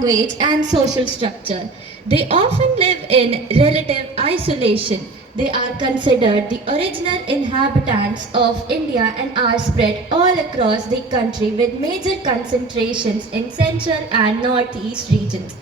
language and social structure. They often live in relative isolation. They are considered the original inhabitants of India and are spread all across the country with major concentrations in central and northeast regions.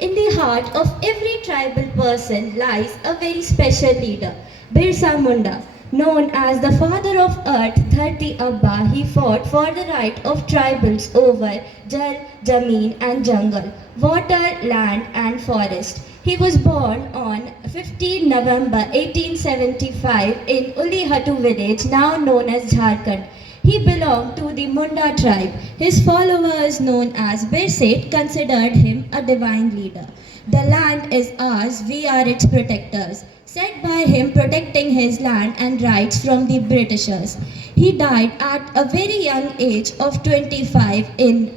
In the heart of every tribal person lies a very special leader, Birsa Munda. Known as the father of earth, Dharti Abba, he fought for the right of tribals over Jal, Jameen and Jungle, water, land and forest. He was born on 15 November 1875 in Ulihatu village, now known as Jharkhand. He belonged to the Munda tribe. His followers, known as Birset, considered him a divine leader. The land is ours, we are its protectors, said by him protecting his land and rights from the Britishers. He died at a very young age of 25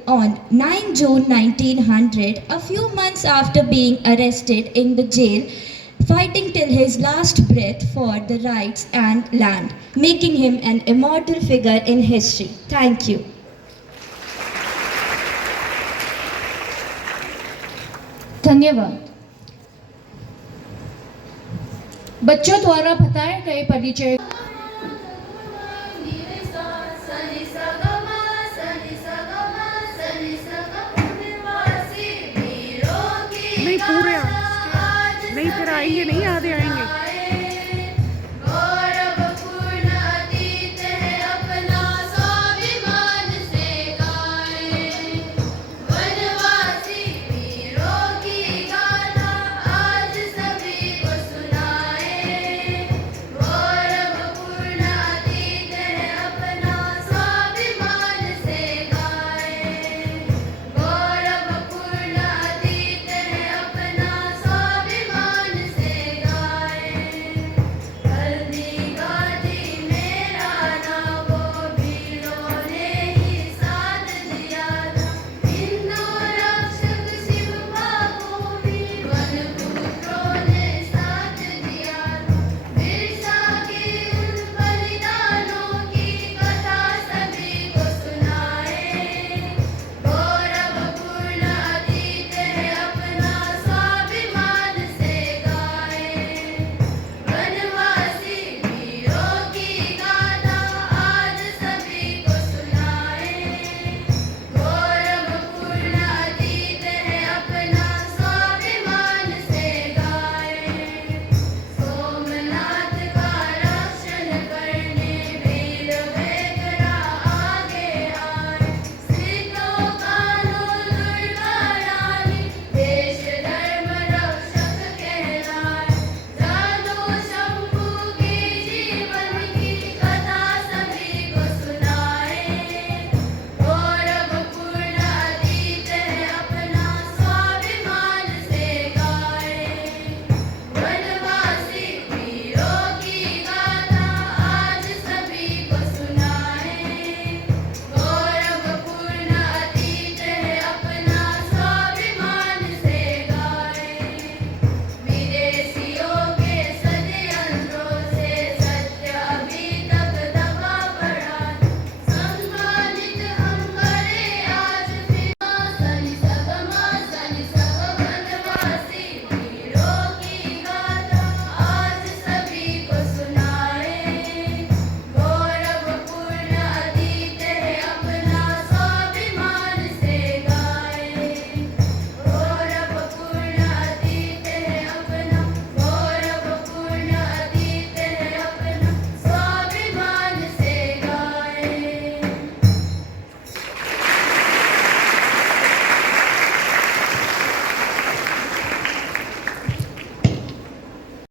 on 9 June 1900, a few months after being arrested in the jail, fighting till his last breath for the rights and land, making him an immortal figure in history. Thank you. धन्यवाद। बच्चों द्वारा बताए गए परिचय नहीं पूरे नहीं फिर आएंगे नहीं आधे आएंगे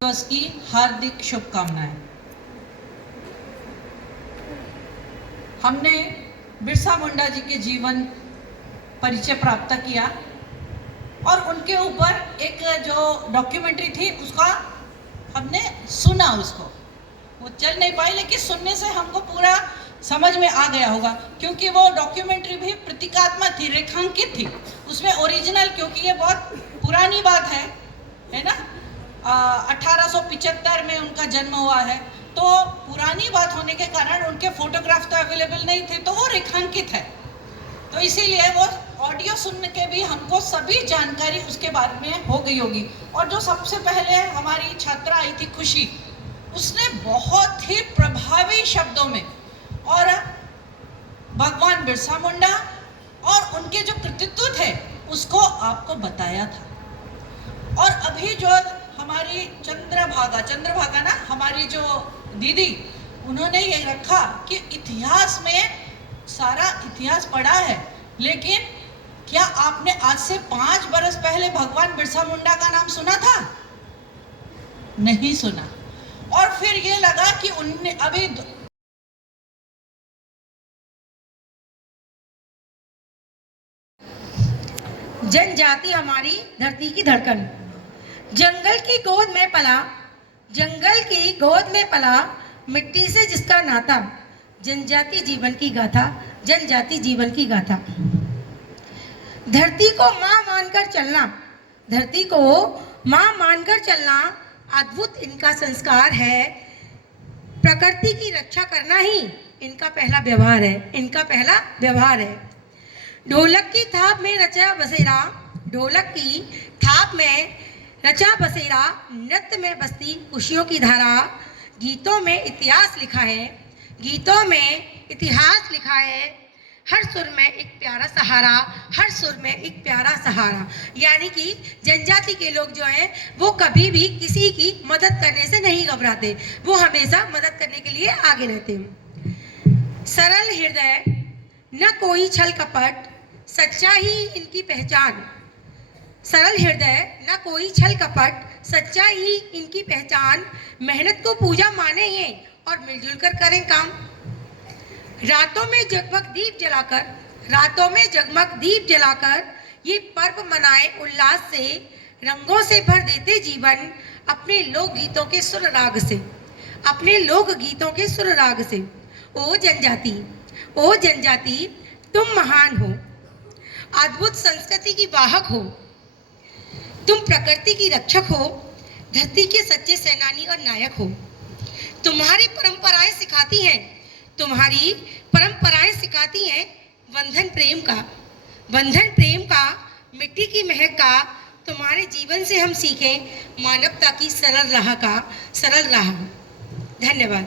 दिवस की हार्दिक शुभकामनाएं। हमने बिरसा मुंडा जी के जीवन परिचय प्राप्त किया और उनके ऊपर एक जो डॉक्यूमेंट्री थी उसका हमने सुना। उसको वो चल नहीं पाई लेकिन सुनने से हमको पूरा समझ में आ गया होगा, क्योंकि वो डॉक्यूमेंट्री भी प्रतीकात्मक थी, रेखांकित थी। उसमें ओरिजिनल, क्योंकि ये बहुत पुरानी बात है ना, 1875 में उनका जन्म हुआ है, तो पुरानी बात होने के कारण उनके फोटोग्राफ तो अवेलेबल नहीं थे, तो वो रेखांकित है। तो इसीलिए वो ऑडियो सुन के भी हमको सभी जानकारी उसके बारे में हो गई होगी। और जो सबसे पहले हमारी छात्रा आई थी खुशी, उसने बहुत ही प्रभावी शब्दों में और भगवान बिरसा मुंडा और उनके जो कृतित्व थे उसको आपको बताया था। और अभी जो हमारी चंद्रभागा ना, हमारी जो दीदी, उन्होंने ये रखा कि इतिहास में सारा इतिहास पढ़ा है, लेकिन क्या आपने आज से 5 बरस पहले भगवान बिरसा मुंडा का नाम सुना था? नहीं सुना। और फिर ये लगा कि उनने अभी जनजाति हमारी धरती की धड़कन, जंगल की गोद में पला, जंगल की गोद में पला, मिट्टी से जिसका नाता, जनजाति जीवन की गाथा, जनजाति जीवन की गाथा। धरती को माँ मानकर चलना, धरती को माँ मानकर चलना अद्भुत इनका संस्कार है। प्रकृति की रक्षा करना ही इनका पहला व्यवहार है, इनका पहला व्यवहार है। ढोलक की थाप में रचा बसेरा, ढोलक की थाप में रचा बसेरा, नृत्य में बसती खुशियों की धारा। गीतों में इतिहास लिखा है, गीतों में इतिहास लिखा है। हर सुर में एक प्यारा सहारा, हर सुर में एक प्यारा सहारा। यानी कि जनजाति के लोग जो हैं वो कभी भी किसी की मदद करने से नहीं घबराते, वो हमेशा मदद करने के लिए आगे रहते हैं। सरल हृदय, न कोई छल कपट, सच्चा ही इनकी पहचान। सरल हृदय, न कोई छल कपट, सच्चा ही इनकी पहचान। मेहनत को पूजा माने ये और मिलजुल कर करें काम। रातों में जगमग दीप जलाकर, रातों में जगमग दीप जलाकर ये पर्व मनाए उल्लास से। रंगों से भर देते जीवन अपने लोक गीतों के सुर राग से, अपने लोक गीतों के सुर राग से। ओ जनजाति, ओ जनजाति, तुम महान हो, अद्भुत संस्कृति की वाहक हो, तुम प्रकृति की रक्षक हो, धरती के सच्चे सेनानी और नायक हो। तुम्हारी परंपराएं सिखाती हैं, तुम्हारी परंपराएं सिखाती हैं बंधन प्रेम का, बंधन प्रेम का, मिट्टी की महक का। तुम्हारे जीवन से हम सीखें मानवता की सरल राह का, सरल राह। धन्यवाद।